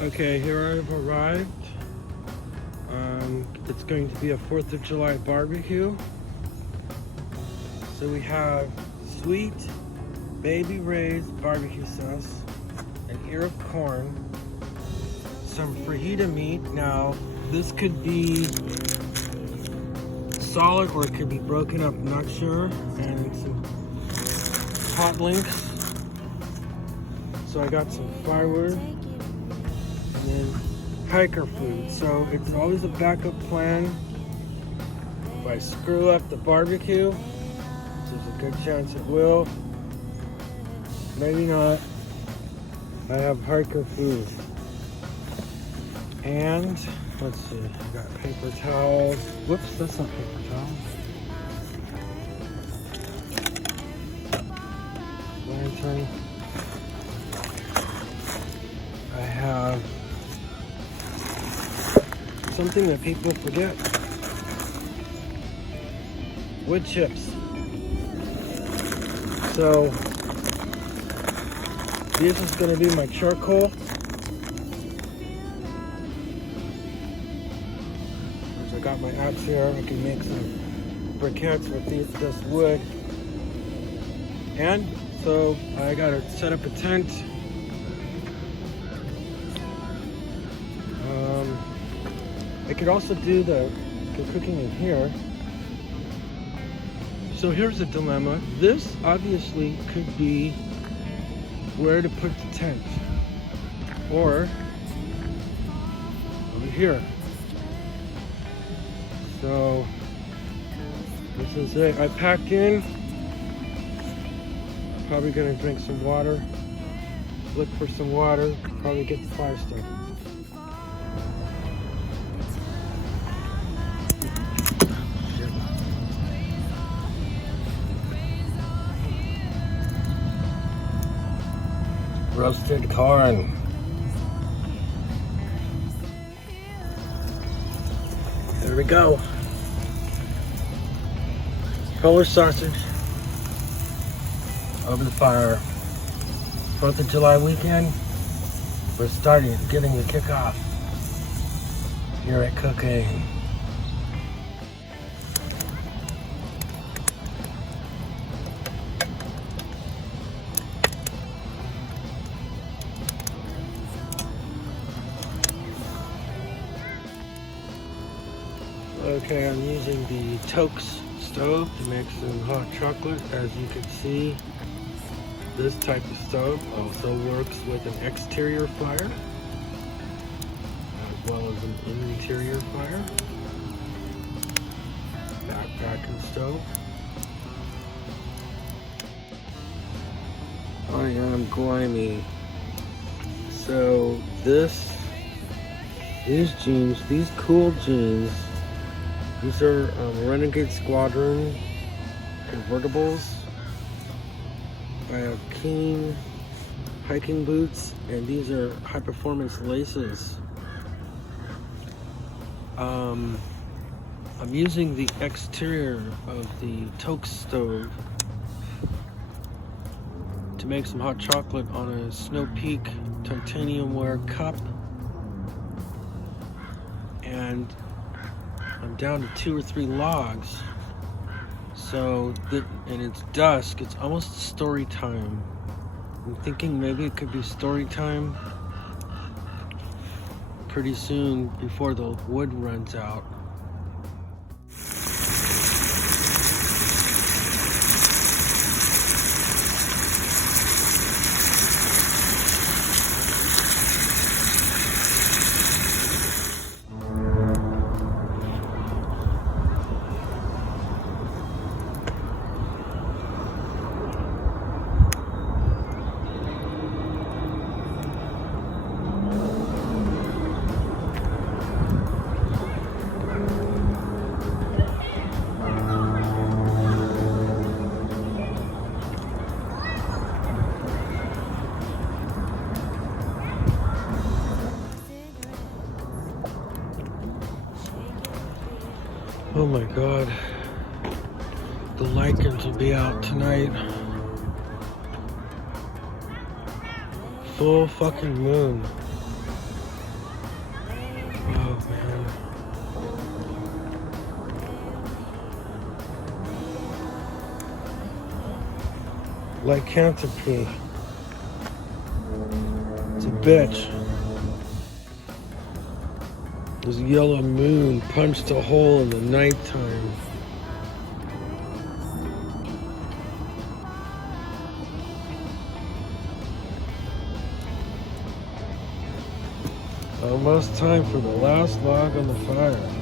Okay, here I've arrived. It's going to be a 4th of July barbecue. So we have sweet baby raised barbecue sauce, an ear of corn, some fajita meat. Now, this could be solid or it could be broken up, not sure. And some hot links. So I got some firewood. And then hiker food. So it's always a backup plan. If I screw up the barbecue, there's a good chance it will. Maybe not. I have hiker food. And let's see, I got paper towels. Whoops, that's not paper towels. Lantern. I have something that people forget. Wood chips. So this is going to be my charcoal. I got my axe here. I can make some briquettes with this wood. And so I got to set up a tent. I could also do the cooking in here. So here's a dilemma. This obviously could be where to put the tent. Or over here. So this is it. I packed in. Probably gonna drink some water. Look for some water. Probably get the fire started. Roasted corn. There we go. Polish sausage over the fire. 4th of July weekend. We're starting, getting the kickoff here at Cooking. Okay, I'm using the TOAKS stove to make some hot chocolate. As you can see, this type of stove also works with an exterior fire as well as an interior fire. Backpacking stove. I am grimy. So these jeans, these cool jeans, these are Renegade Squadron convertibles. I have Keen hiking boots, and these are high performance laces. I'm using the exterior of the TOAKS stove to make some hot chocolate on a Snow Peak titanium ware cup. And I'm down to 2 or 3 logs. So, and it's dusk, it's almost story time. I'm thinking maybe it could be story time pretty soon before the wood runs out. Oh my god, the lichens will be out tonight. Full fucking moon. Oh man. Lycanthropy. It's a bitch. This yellow moon punched a hole in the nighttime. Almost time for the last log on the fire.